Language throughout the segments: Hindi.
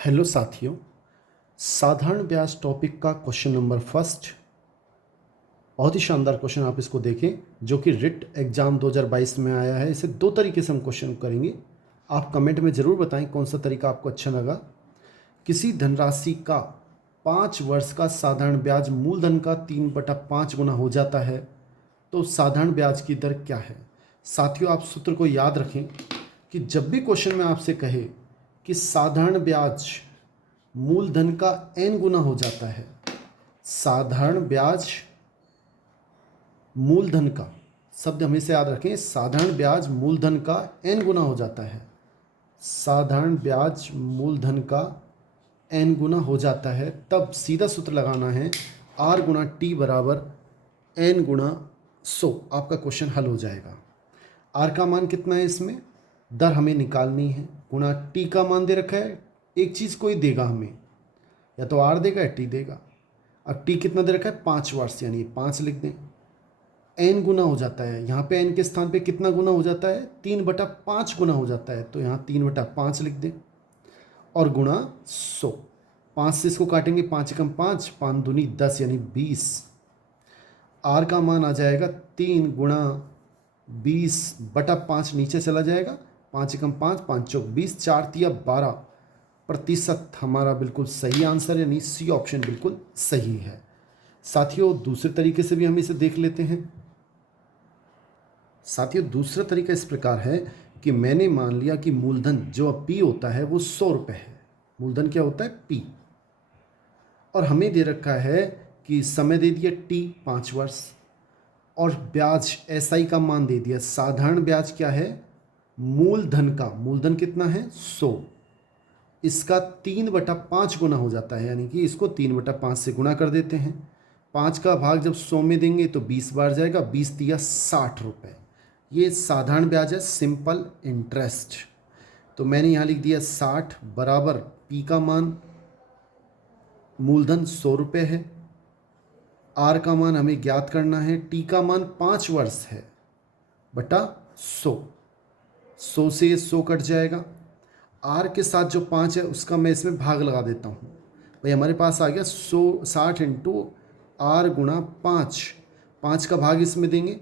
हेलो साथियों, साधारण ब्याज टॉपिक का क्वेश्चन नंबर फर्स्ट। बहुत ही शानदार क्वेश्चन, आप इसको देखें, जो कि रिट एग्ज़ाम 2022 में आया है। इसे दो तरीके से हम क्वेश्चन करेंगे। आप कमेंट में ज़रूर बताएं कौन सा तरीका आपको अच्छा लगा। किसी धनराशि का 5 वर्ष का साधारण ब्याज मूलधन का 3/5 गुना हो जाता है, तो साधारण ब्याज की दर क्या है। साथियों, आप सूत्र को याद रखें कि जब भी क्वेश्चन में आपसे कहे कि साधारण ब्याज मूलधन का n गुना हो जाता है, साधारण ब्याज मूलधन का शब्द हमेशा याद रखें, साधारण ब्याज मूलधन का n गुना हो जाता है, साधारण ब्याज मूलधन का n गुना हो जाता है, तब सीधा सूत्र लगाना है r गुना t बराबर n गुना 100। आपका क्वेश्चन हल हो जाएगा। r का मान कितना है, इसमें दर हमें निकालनी है, गुणा t का मान दे रखा है। एक चीज़ कोई देगा हमें, या तो r देगा या t देगा। अब t कितना दे रखा है, 5 वर्ष, यानी 5 लिख दें। n गुना हो जाता है, यहाँ पे n के स्थान पे कितना गुना हो जाता है, 3/5 गुना हो जाता है, तो यहाँ 3/5 लिख दें और गुणा 100। 5 से इसको काटेंगे, 5 एकम 5, 5 दूनी 10 यानी 20। r का मान आ जाएगा 3 गुणा 20/5, नीचे चला जाएगा, 5 एकम 5, 5 चौक 20, 4 तिया 12% हमारा बिल्कुल सही आंसर, यानी सी ऑप्शन बिल्कुल सही है। साथियों, दूसरे तरीके से भी हम इसे देख लेते हैं। साथियों, दूसरा तरीका इस प्रकार है कि मैंने मान लिया कि मूलधन जो अब पी होता है वो 100 रुपये है। मूलधन क्या होता है, पी, और हमें दे रखा है कि समय दे दिया टी 5 वर्ष, और ब्याज एसआई का मान दे दिया। साधारण ब्याज क्या है, मूलधन का, मूलधन कितना है 100, इसका 3/5 गुना हो जाता है, यानी कि इसको 3/5 से गुना कर देते हैं। 5 का भाग जब 100 में देंगे तो 20 बार जाएगा, 20 दिया 60 रुपये। ये साधारण ब्याज है, सिंपल इंटरेस्ट। तो मैंने यहाँ लिख दिया 60 बराबर पी का मान, मूलधन 100 रुपये है, आर का मान हमें ज्ञात करना है, टी का मान 5 वर्ष है, बटा 100। 100 से ये 100 कट जाएगा, आर के साथ जो 5 है उसका मैं इसमें भाग लगा देता हूँ। भाई हमारे पास आ गया 60 इंटू आर गुणा 5, 5 का भाग इसमें देंगे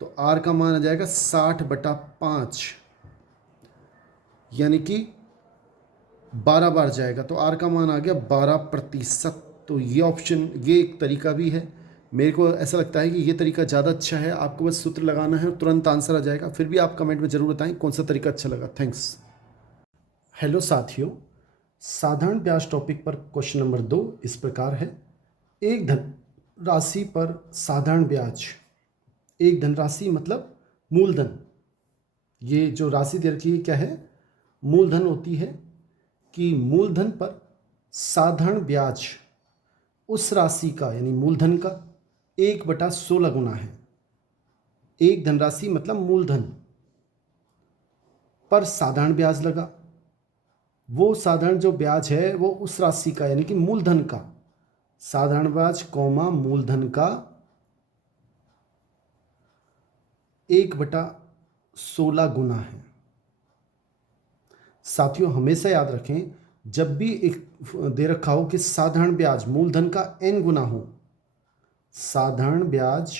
तो आर का मान आ जाएगा 60/5, यानी कि 12 बार जाएगा, तो आर का मान आ गया 12%। तो ये ऑप्शन, ये एक तरीका भी है। मेरे को ऐसा लगता है कि ये तरीका ज़्यादा अच्छा है। आपको बस सूत्र लगाना है और तुरंत आंसर आ जाएगा। फिर भी आप कमेंट में ज़रूर बताएं कौन सा तरीका अच्छा लगा। थैंक्स। हेलो साथियों, साधारण ब्याज टॉपिक पर क्वेश्चन नंबर 2 इस प्रकार है। एक धन राशि पर साधारण ब्याज, एक धनराशि मतलब मूलधन, ये जो राशि दे रखी है क्या है, मूलधन होती है, कि मूलधन पर साधारण ब्याज उस राशि का, यानी मूलधन का 1/16 गुना है। एक धनराशि मतलब मूलधन पर साधारण ब्याज लगा, वो साधारण जो ब्याज है वो उस राशि का, यानी कि मूलधन का, साधारण ब्याज कौमा मूलधन का 1/16 गुना है। साथियों, हमेशा याद रखें, जब भी एक दे रखा हो कि साधारण ब्याज मूलधन का n गुना हो, साधारण ब्याज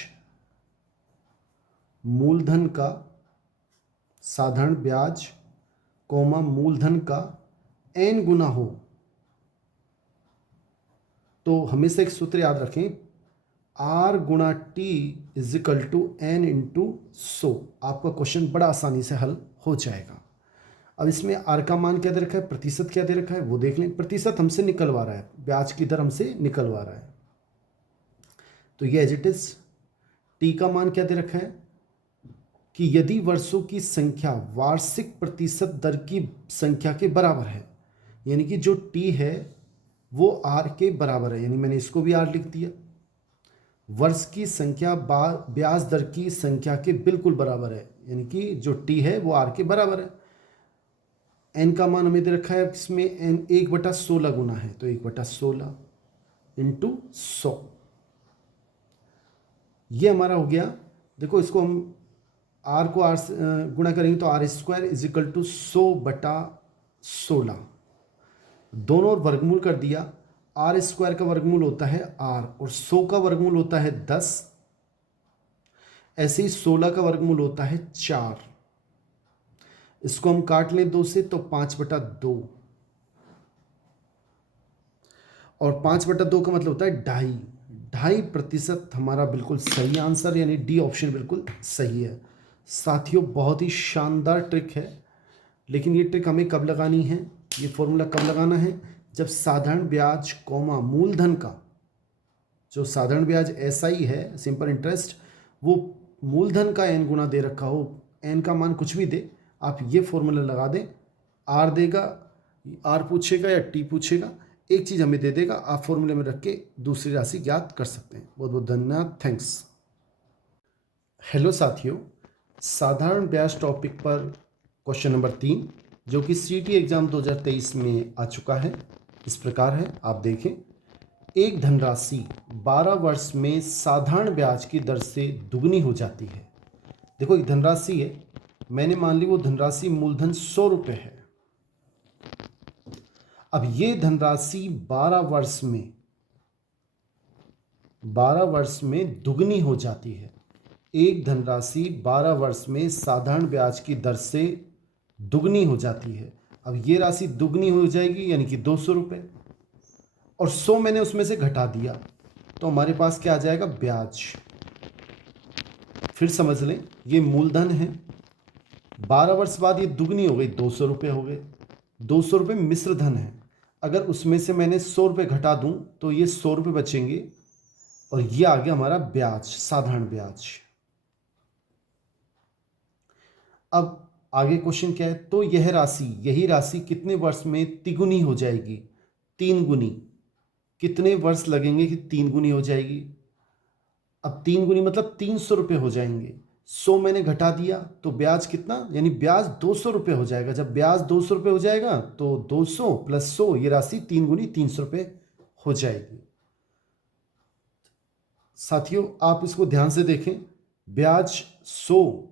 मूलधन का, साधारण ब्याज कौमा मूलधन का n गुना हो, तो हमेशा एक सूत्र याद रखें, r गुणा t is equal to n into 100। आपका क्वेश्चन बड़ा आसानी से हल हो जाएगा। अब इसमें r का मान क्या दे रखा है, प्रतिशत क्या दे रखा है वो देख लें। प्रतिशत हमसे निकलवा रहा है, ब्याज की दर हमसे निकलवा रहा है, तो ये एज इट इज। t का मान क्या दे रखा है कि यदि वर्षों की संख्या वार्षिक प्रतिशत दर की संख्या के बराबर है, यानी कि जो t है वो r के बराबर है, यानी मैंने इसको भी r लिख दिया। वर्ष की संख्या ब्याज दर की संख्या के बिल्कुल बराबर है, यानी कि जो t है वो r के बराबर है। n का मान हमें दे रखा है, इसमें n 1/16 गुना है, तो 1/16 इंटू 100, ये हमारा हो गया। देखो, इसको हम r को r से गुणा करेंगे तो r² इजिकल टू 100/16। दोनों ओर वर्गमूल कर दिया। आर स्क्वायर का वर्गमूल होता है आर और 100 का वर्गमूल होता है 10। ऐसे ही 16 का वर्गमूल होता है 4। इसको हम काट लें 2 से तो 5/2 और 5/2 का मतलब होता है 2.5% हमारा बिल्कुल सही आंसर, यानी डी ऑप्शन बिल्कुल सही है। साथियों बहुत ही शानदार ट्रिक है, लेकिन ये ट्रिक हमें कब लगानी है, ये फॉर्मूला कब लगाना है, जब साधारण ब्याज कॉमा मूलधन का, जो साधारण ब्याज एसआई है सिंपल इंटरेस्ट, वो मूलधन का n गुना दे रखा हो, n का मान कुछ भी दे, आप ये फॉर्मूला लगा दें। r देगा, r पूछेगा या t पूछेगा, एक चीज़ हमें दे देगा, आप फॉर्मूले में रख के दूसरी राशि ज्ञात कर सकते हैं। बहुत बहुत धन्यवाद, थैंक्स। हेलो साथियों, साधारण ब्याज टॉपिक पर क्वेश्चन नंबर 3 जो कि सीटी एग्जाम 2023 में आ चुका है, इस प्रकार है, आप देखें। एक धनराशि 12 वर्ष में साधारण ब्याज की दर से दुगनी हो जाती है। देखो एक धनराशि है, मैंने मान ली वो धनराशि मूलधन 100 रुपये है। अब ये धनराशि 12 वर्ष में दुगनी हो जाती है। एक धनराशि 12 वर्ष में साधारण ब्याज की दर से दुगनी हो जाती है। अब ये राशि दुगनी हो जाएगी यानी कि 200 रुपये, और 100 मैंने उसमें से घटा दिया, तो हमारे पास क्या आ जाएगा, ब्याज। फिर समझ लें, ये मूलधन है, 12 वर्ष बाद ये दुगनी हो गई, 200 रुपये हो गए। 200 रुपये मिश्र धन है, अगर उसमें से मैंने 100 रुपये घटा दूं तो ये 100 रुपये बचेंगे, और ये आ गया हमारा ब्याज, साधारण ब्याज। अब आगे क्वेश्चन क्या है, तो यही राशि कितने वर्ष में तिगुनी हो जाएगी, 3 गुनी। कितने वर्ष लगेंगे कि 3 गुनी हो जाएगी। अब 3 गुनी मतलब 300 रुपये हो जाएंगे। 100 मैंने घटा दिया तो ब्याज कितना, यानी ब्याज 200 रुपये हो जाएगा। जब ब्याज 200 रुपये हो जाएगा तो 200 + 100, ये राशि 3 गुनी 300 रुपये हो जाएगी। साथियों आप इसको ध्यान से देखें, ब्याज 100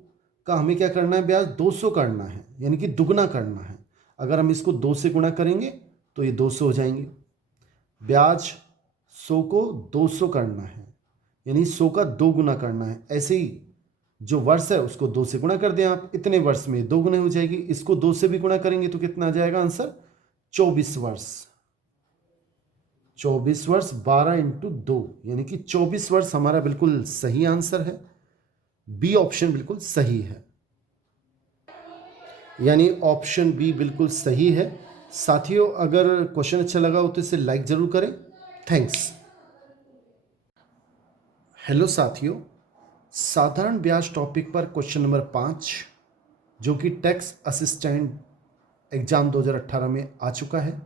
का हमें क्या करना है, ब्याज 200 करना है, यानी कि दुगना करना है। अगर हम इसको 2 से गुणा करेंगे तो ये 200 हो जाएंगे। ब्याज 100 को 200 करना है, यानी 100 का 2 गुना करना है। ऐसे ही जो वर्ष है उसको 2 से गुणा कर दें आप, इतने वर्ष में 2 गुना हो जाएगी। इसको 2 से भी गुणा करेंगे तो कितना आ जाएगा आंसर, 24 वर्ष। 24 वर्ष 12 × 2, यानी कि 24 वर्ष हमारा बिल्कुल सही आंसर है। बी ऑप्शन बिल्कुल सही है, यानी ऑप्शन बी बिल्कुल सही है। साथियों अगर क्वेश्चन अच्छा लगा हो तो इसे लाइक जरूर करें, थैंक्स। हेलो साथियों, साधारण ब्याज टॉपिक पर क्वेश्चन नंबर 5 जो कि टैक्स असिस्टेंट एग्जाम 2018 में आ चुका है।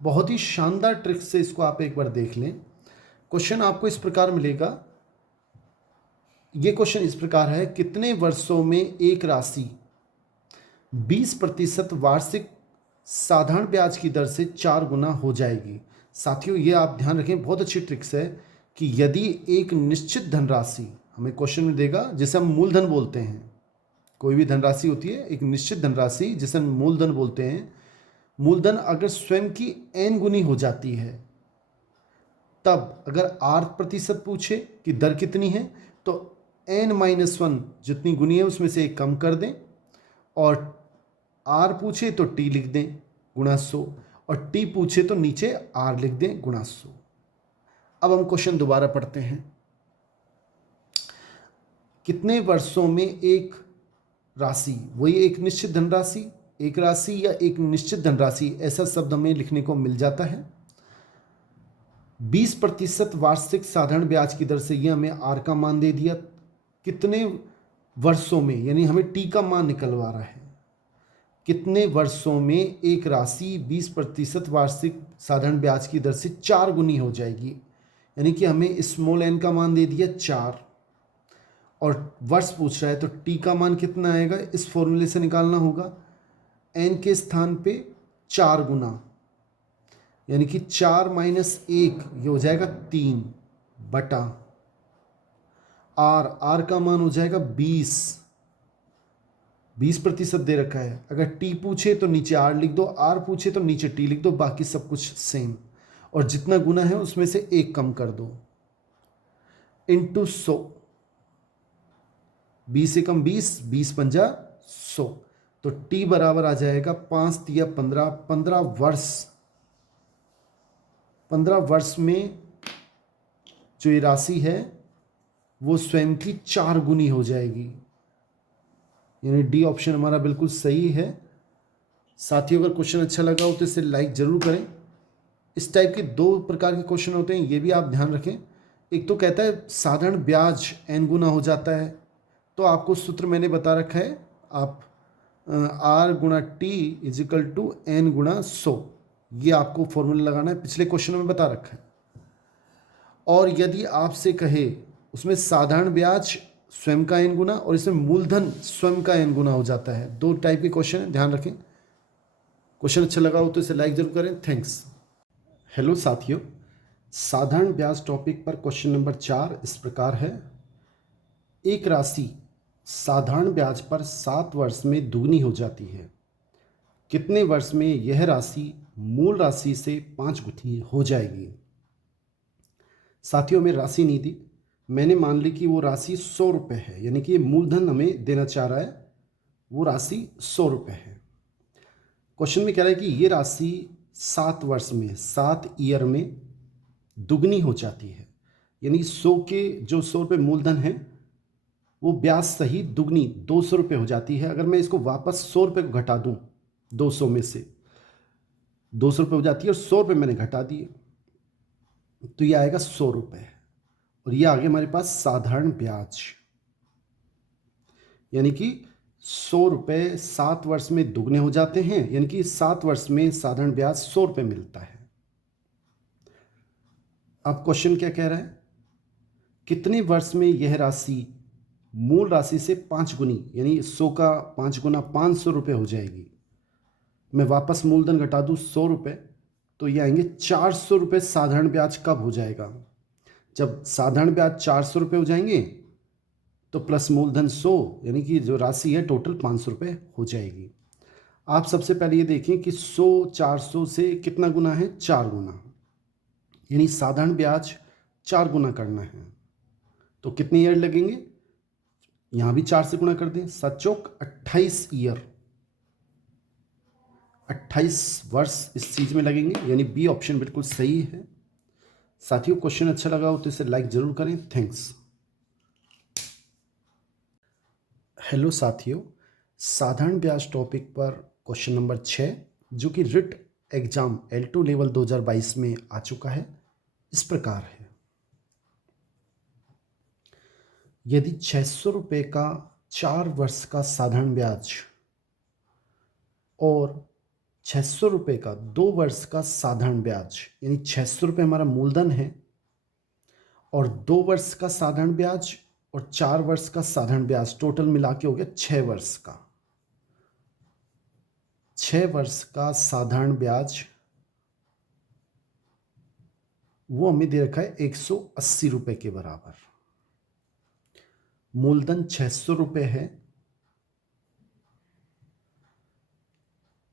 बहुत ही शानदार ट्रिक से इसको आप एक बार देख लें। क्वेश्चन आपको इस प्रकार मिलेगा, ये क्वेश्चन इस प्रकार है, कितने वर्षों में एक राशि 20% वार्षिक साधारण ब्याज की दर से 4 गुना हो जाएगी। साथियों ये आप ध्यान रखें, बहुत अच्छी ट्रिक्स है कि यदि एक निश्चित धनराशि हमें क्वेश्चन में देगा, जिसे हम मूलधन बोलते हैं, कोई भी धनराशि होती है एक निश्चित धनराशि जिसे हम मूलधन बोलते हैं, मूलधन अगर स्वयं की n गुनी हो जाती है, तब अगर 8% पूछे कि दर कितनी है तो n-1 जितनी गुनी है उसमें से एक कम कर दें, और r पूछे तो t लिख दें गुणा 100, और t पूछे तो नीचे r लिख दें गुणा 100। अब हम क्वेश्चन दोबारा पढ़ते हैं। कितने वर्षों में एक राशि, वही एक निश्चित धनराशि, एक राशि या एक निश्चित धनराशि, ऐसा शब्द हमें लिखने को मिल जाता है। 20% वार्षिक साधारण ब्याज की दर से, ये हमें आर का मान दे दिया, कितने वर्षों में, यानी हमें टी का मान निकलवा रहा है। कितने वर्षों में एक राशि 20% वार्षिक साधारण ब्याज की दर से 4 गुनी हो जाएगी, यानी कि हमें स्मॉल n का मान दे दिया 4, और वर्ष पूछ रहा है तो t का मान कितना आएगा, इस फॉर्मूले से निकालना होगा। n के स्थान पे 4 गुना, यानी कि 4 - 1 ये हो जाएगा 3 बटा r का मान हो जाएगा 20, 20% दे रखा है। अगर टी पूछे तो नीचे आर लिख दो, आर पूछे तो नीचे टी लिख दो, बाकी सब कुछ सेम। और जितना गुना है उसमें से एक कम कर दो, इंटू 100। 20 से कम 20, 20 पंजा 100। तो टी बराबर आ जाएगा 5 तिया 15, 15 वर्ष। 15 वर्ष में जो ये राशि है वो स्वयं की 4 गुनी हो जाएगी, यानी डी ऑप्शन हमारा बिल्कुल सही है। साथियों, अगर क्वेश्चन अच्छा लगा हो तो इसे लाइक ज़रूर करें। इस टाइप के 2 प्रकार के क्वेश्चन होते हैं, ये भी आप ध्यान रखें। एक तो कहता है साधारण ब्याज n गुना हो जाता है, तो आपको सूत्र मैंने बता रखा है, आप r गुणा टी इजिकल टू n गुणा 100, ये आपको फॉर्मूला लगाना है, पिछले क्वेश्चन में बता रखा है। और यदि आपसे कहे उसमें साधारण ब्याज स्वयं का n गुना और इसमें मूलधन स्वयं का n गुना हो जाता है। 2 टाइप के क्वेश्चन है, ध्यान रखें। क्वेश्चन अच्छा लगा हो तो इसे लाइक जरूर करें। थैंक्स। हेलो साथियों, साधारण ब्याज टॉपिक पर क्वेश्चन नंबर 4 इस प्रकार है। एक राशि साधारण ब्याज पर 7 वर्ष में दुगनी हो जाती है, कितने वर्ष में यह राशि मूल राशि से 5 गुनी हो जाएगी? साथियों, में राशि नहीं दी, मैंने मान ली कि वो राशि 100 रुपये है, यानी कि मूलधन हमें देना चाह रहा है, वो राशि 100 रुपये है। क्वेश्चन में कह रहा है कि ये राशि 7 वर्ष में, 7 ईयर में दुगनी हो जाती है, यानी 100 के जो 100 रुपये मूलधन है वो ब्याज सही दुगनी 200 रुपये हो जाती है। अगर मैं इसको वापस 100 रुपये को घटा दूं, 200 में से 200 रुपये हो जाती है और 100 रुपये मैंने घटा दिए, तो ये आएगा 100 रुपये। और ये आगे हमारे पास साधारण ब्याज, यानी कि 100 रुपये 7 वर्ष में दुगने हो जाते हैं, यानी कि 7 वर्ष में साधारण ब्याज 100 रुपये मिलता है। अब क्वेश्चन क्या कह रहा है, कितने वर्ष में यह राशि मूल राशि से 5 गुनी, यानी 100 का 5 गुना 500 रुपये हो जाएगी। मैं वापस मूलधन घटा दूँ 100 रुपये, तो ये आएंगे 400 रुपये। साधारण ब्याज कब हो जाएगा? जब साधारण ब्याज 400 रुपये हो जाएंगे तो प्लस मूलधन 100, यानी कि जो राशि है टोटल 500 रुपये हो जाएगी। आप सबसे पहले ये देखें कि 100 400 से कितना गुना है? 4 गुना, यानी साधारण ब्याज 4 गुना करना है। तो कितने ईयर लगेंगे? यहाँ भी 4 से गुना कर दें, 7 चौक 28 ईयर, 28 वर्ष इस चीज़ में लगेंगे, यानी बी ऑप्शन बिल्कुल सही है। साथियों, क्वेश्चन अच्छा लगा हो तो इसे लाइक ज़रूर करें। थैंक्स। हेलो साथियों, साधारण ब्याज टॉपिक पर क्वेश्चन नंबर 6, जो कि रिट एग्जाम L2 लेवल 2022 में आ चुका है, इस प्रकार है। यदि 600 रुपये का 4 वर्ष का साधारण ब्याज और 600 रुपये का 2 वर्ष का साधारण ब्याज, यानी 600 रुपये हमारा मूलधन है और 2 वर्ष का साधारण ब्याज और 4 वर्ष का साधारण ब्याज, टोटल मिला के हो गया 6 वर्ष का। 6 वर्ष का साधारण ब्याज वो हमें दे रखा है 180 रुपये के बराबर। मूलधन 600 रुपये है।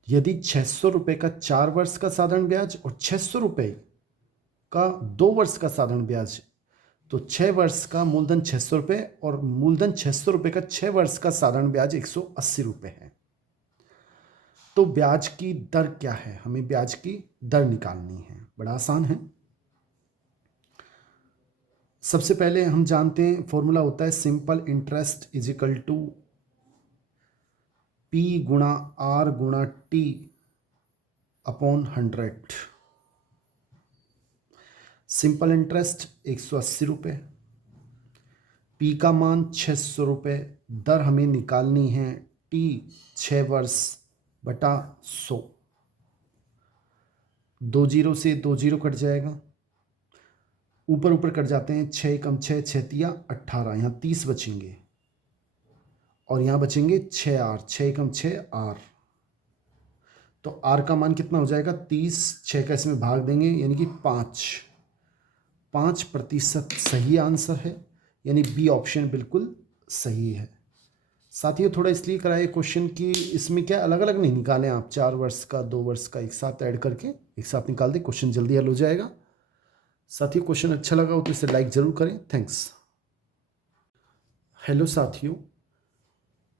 यदि 600 रुपये का 4 वर्ष का साधारण ब्याज और 600 रुपये का 2 वर्ष का साधारण ब्याज, तो 6 वर्ष का मूलधन 600 रुपये और मूलधन 600 रुपये का 6 वर्ष का साधारण ब्याज 180 रुपये है। तो ब्याज की दर क्या है? हमें ब्याज की दर निकालनी है। बड़ा आसान है। सबसे पहले हम जानते हैं फॉर्मूला होता है simple interest is equal to P गुणा R गुणा T अपॉन 100। सिंपल इंटरेस्ट 180 रुपये, P का मान 600 रुपये, दर हमें निकालनी है T 6 वर्ष बटा 100। 2 जीरो से 2 जीरो कट जाएगा, ऊपर ऊपर कट जाते हैं, 6 कम 6 6 तिया 18, यहाँ 30 बचेंगे और यहाँ बचेंगे 6 R, 6 कम 6 R। तो R का मान कितना हो जाएगा? 30, 6 का इसमें भाग देंगे, यानी कि 5% सही आंसर है, यानी बी ऑप्शन बिल्कुल सही है। साथियों थोड़ा इसलिए कराए क्वेश्चन कि इसमें क्या अलग अलग नहीं निकालें आप, 4 वर्ष का 2 वर्ष का एक साथ ऐड करके एक साथ निकाल दें, क्वेश्चन जल्दी हल हो जाएगा। साथियों क्वेश्चन अच्छा लगा हो तो इसे लाइक ज़रूर करें। थैंक्स। हेलो साथियों,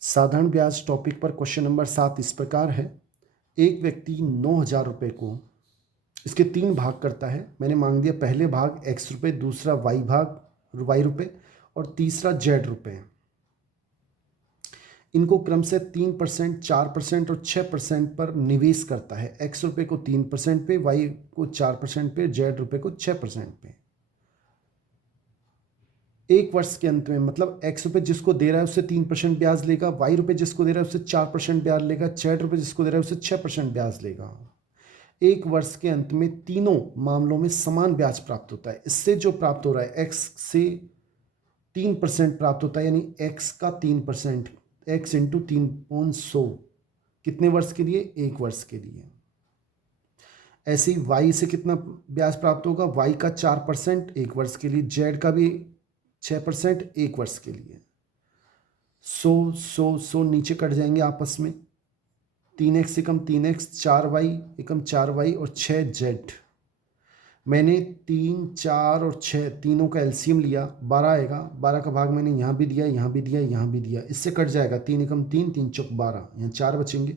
साधारण ब्याज टॉपिक पर क्वेश्चन नंबर 7 इस प्रकार है। एक व्यक्ति 9,000 रुपये को इसके 3 भाग करता है। मैंने मांग दिया पहले भाग x रुपये, दूसरा y रुपये और तीसरा z रुपये। इनको क्रम से 3%, 4% और 6% पर निवेश करता है। x रुपये को 3% पे, y को 4% पे, z रुपये को 6% पे। एक वर्ष के अंत में, मतलब x रुपये जिसको दे रहा है उससे 3% ब्याज लेगा, y रुपये जिसको दे रहा है उससे 4% ब्याज लेगा, z रुपये जिसको दे रहा है उससे 6% ब्याज लेगा। एक वर्ष के अंत में तीनों मामलों में समान ब्याज प्राप्त होता है। इससे जो प्राप्त हो रहा है x से 3% प्राप्त होता है, यानी x का 3%, x इंटू 3/100 कितने वर्ष के लिए? एक वर्ष के लिए। ऐसे ही y से कितना ब्याज प्राप्त होगा? y का 4% एक वर्ष के लिए, z का भी 6% एक वर्ष के लिए। 100 नीचे कट जाएंगे आपस में। 3x एकम 3x, 4y एकम 4y और 6z। मैंने 3, 4 और 6 तीनों का एलसीएम लिया, 12 आएगा। 12 का भाग मैंने यहाँ भी दिया, यहाँ भी दिया, यहाँ भी दिया। इससे कट जाएगा 3 एकम 3, 3 चौक 12, यहाँ 4 बचेंगे।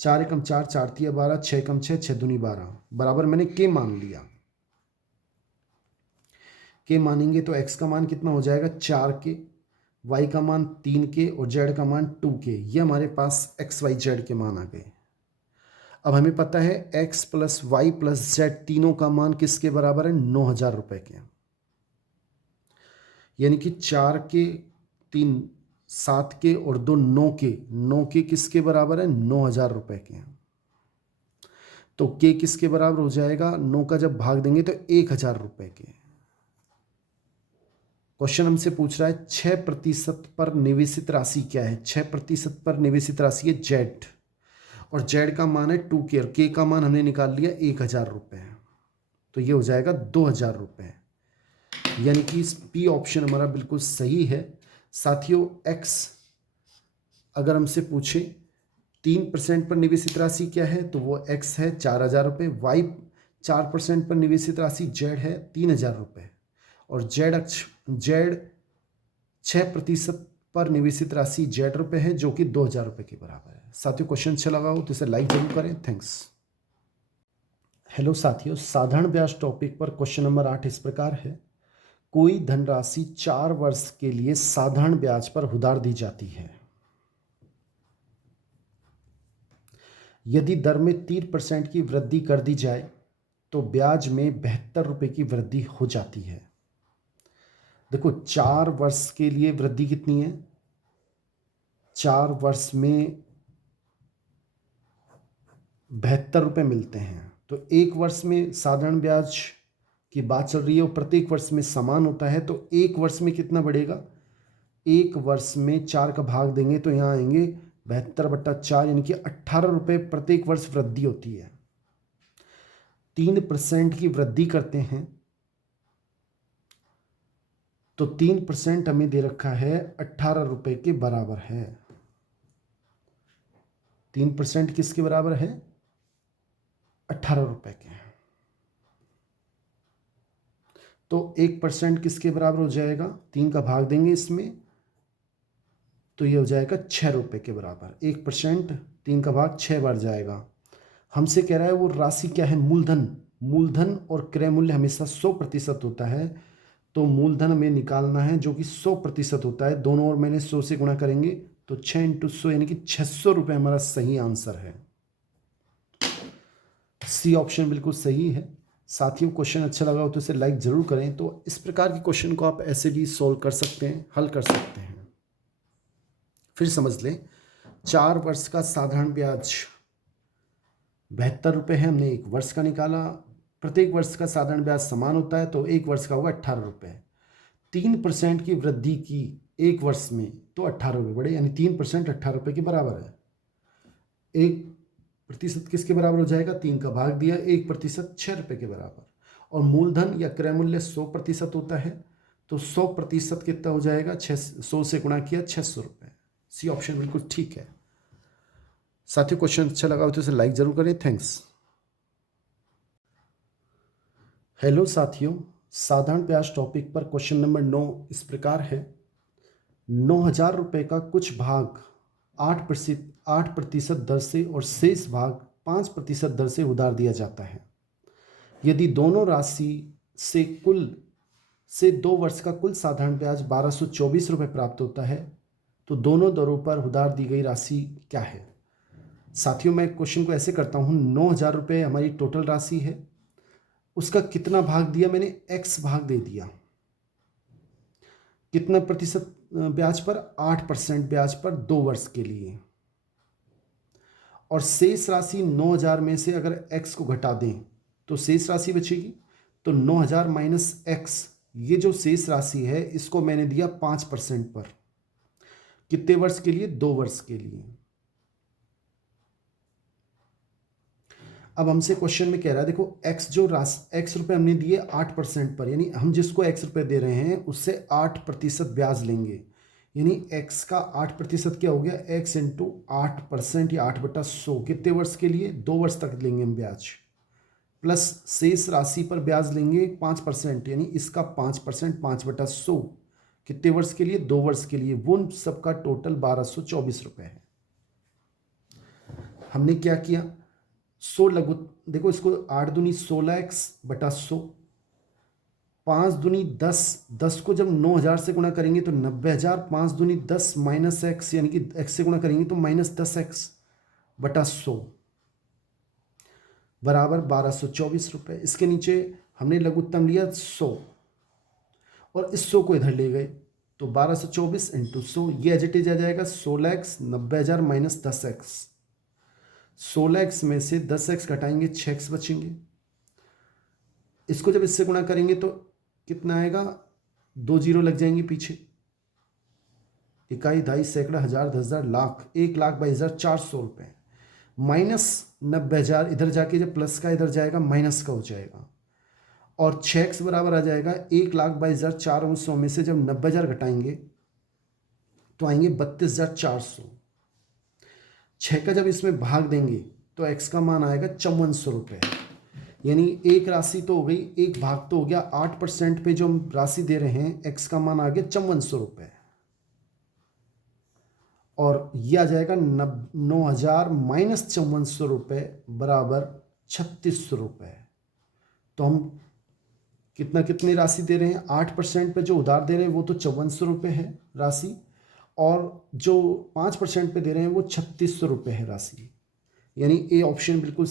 4 एकम 4, 4 तिया 12, 6 एकम 6, 6 दूनी 12 बराबर मैंने के मान लिया। के मानेंगे तो x का मान कितना हो जाएगा? 4 के, y का मान 3 के और z का मान 2 के। ये हमारे पास x, y, z के मान आ गए। अब हमें पता है x plus Y plus z तीनों का मान किसके बराबर है? 9,000 रुपये के। यानी कि 4 के, 3 7 के और 2 9 के किसके बराबर है? 9,000 रुपये के। तो के किसके बराबर हो जाएगा? 9 का जब भाग देंगे तो 1,000 रुपये के। क्वेश्चन हमसे पूछ रहा है 6% पर निवेशित राशि क्या है? 6% पर निवेशित राशि है जेड, और जेड का मान है 2 के और के का मान हमने निकाल लिया 1,000 रुपये। तो ये हो जाएगा 2,000 रुपये। यानी कि पी ऑप्शन हमारा बिल्कुल सही है। साथियों एक्स अगर हमसे पूछे 3% पर निवेशित राशि क्या है तो वो एक्स है 4,000 रुपये। वाई 4% पर निवेशित राशि जेड है 3,000 रुपये, और जेड 6% पर निवेशित राशि जेड रुपये है जो कि 2,000 रुपये के बराबर है। साथियों क्वेश्चन अच्छा लगा हो तो इसे लाइक जरूर करें। थैंक्स। हेलो साथियों, साधारण ब्याज टॉपिक पर क्वेश्चन नंबर 8 इस प्रकार है। कोई धनराशि 4 वर्ष के लिए साधारण ब्याज पर उधार दी जाती है। यदि दर में 3% की वृद्धि कर दी जाए तो ब्याज में 72 रुपये की वृद्धि हो जाती है। देखो 4 वर्ष के लिए वृद्धि कितनी है? 4 वर्ष में 72 रुपये मिलते हैं। तो एक वर्ष में साधारण ब्याज की बात चल रही है और प्रत्येक वर्ष में समान होता है, तो एक वर्ष में कितना बढ़ेगा? एक वर्ष में 4 का भाग देंगे तो यहाँ आएंगे 72/4, यानी कि 18 रुपये प्रत्येक वर्ष वृद्धि होती है। 3% की वृद्धि करते हैं तो 3% हमें दे रखा है 18 रुपये के बराबर है। 3% किसके बराबर है? 18 रुपये के। तो 1% किसके बराबर हो जाएगा? 3 का भाग देंगे इसमें तो ये हो जाएगा 6 रुपये के बराबर। 1% 3 का भाग 6 बार जाएगा। हमसे कह रहा है वो राशि क्या है? मूलधन। मूलधन और क्रय मूल्य हमेशा 100% होता है, तो मूलधन हमें निकालना है जो कि 100% होता है। दोनों ओर मैंने 100 से गुणा करेंगे तो 6 × 100 यानी कि 600 रुपये हमारा सही आंसर है। सी ऑप्शन बिल्कुल सही है। साथियों क्वेश्चन अच्छा लगा हो तो इसे लाइक ज़रूर करें। तो इस प्रकार के क्वेश्चन को आप ऐसे भी सॉल्व कर सकते हैं, हल कर सकते हैं। फिर समझ लें 4 वर्ष का साधारण ब्याज 72 रुपये है, हमने एक वर्ष का निकाला। प्रत्येक वर्ष का साधारण ब्याज समान होता है तो एक वर्ष का होगा 18 रुपये। 3% की वृद्धि की एक वर्ष में तो 18 रुपये बढ़े, यानी 3% 18 रुपये के बराबर है। 1% किसके बराबर हो जाएगा? 3 का भाग दिया, 1% 6 रुपये के बराबर। और मूलधन या क्रय मूल्य 100% होता है तो 100% कितना हो जाएगा? 100 से गुणा किया 600 रुपये। सी ऑप्शन बिल्कुल ठीक है। साथियों क्वेश्चन अच्छा लगा हो तो इसे लाइक जरूर करें। थैंक्स। हेलो साथियों, साधारण ब्याज टॉपिक पर क्वेश्चन नंबर 9 इस प्रकार है। 9,000 रुपये का कुछ भाग 8% दर से और शेष भाग 5% दर से उधार दिया जाता है। यदि दोनों राशि से 2 वर्ष का कुल साधारण ब्याज 1224 रुपये प्राप्त होता है तो दोनों दरों पर उधार दी गई राशि क्या है। साथियों मैं क्वेश्चन को ऐसे करता हूँ, 9,000 रुपये हमारी टोटल राशि है, उसका कितना भाग दिया मैंने, x भाग दे दिया। कितना प्रतिशत ब्याज पर, 8% ब्याज पर 2 वर्ष के लिए। और शेष राशि 9,000 में से अगर x को घटा दें तो शेष राशि बचेगी। तो 9,000 माइनस x, ये जो शेष राशि है इसको मैंने दिया 5% पर। कितने वर्ष के लिए, 2 वर्ष के लिए। अब हमसे क्वेश्चन में कह रहा है, देखो x जो राशि x रुपये हमने दिए 8% पर, यानी हम जिसको x रुपये दे रहे हैं उससे 8% ब्याज लेंगे। यानी x का 8% क्या हो गया, x इंटू 8% या 8/100 कितने वर्ष के लिए, 2 वर्ष तक लेंगे हम ब्याज। प्लस शेष राशि पर ब्याज लेंगे 5%, यानी इसका 5% 5/100 कितने वर्ष के लिए, 2 वर्ष के लिए। वो सबका टोटल 1224 रुपये है। हमने क्या किया, 100 लघु, देखो इसको 8 दूनी 16x/100, 5 दूनी 10, 10 को जब 9,000 से गुणा करेंगे तो 90,000, 5 दूनी 10 माइनस x, यानी कि x से गुणा करेंगे तो -10x/100 बराबर 1224 रुपये। इसके नीचे हमने लघुत्तम लिया 100 और इस 100 को इधर ले गए तो 1224 इंटू 100, ये एज इट इज आ जाएगा 16x, 90,000 माइनस 10x। 16x में से 10x घटाएंगे 6x बचेंगे। इसको जब इससे गुणा करेंगे तो कितना आएगा, 2 जीरो लग जाएंगे पीछे। इकाई, दहाई, सैकड़ा, हजार, 10,000, लाख, 1,22,400 रुपये। माइनस 90,000, इधर जाके जब प्लस का इधर जाएगा माइनस का हो जाएगा। और 6x बराबर आ जाएगा 1,22,400 में से जब 90,000 घटाएंगे तो आएंगे 32,400। 6 का जब इसमें भाग देंगे तो x का मान आएगा 5400 रुपये। यानी एक राशि तो हो गई, एक भाग तो हो गया। 8% पे जो हम राशि दे रहे हैं x का मान आ गया 5400 रुपये। और यह आ जाएगा 9,000 माइनस 5400 रुपये बराबर 3600 रुपये। तो हम कितनी राशि दे रहे हैं, 8% पे जो उधार दे रहे हैं वो तो 5400 रुपये है राशि, और जो 5% पे दे रहे हैं वो 3600 रुपये है राशि। यानी ए ऑप्शन बिल्कुल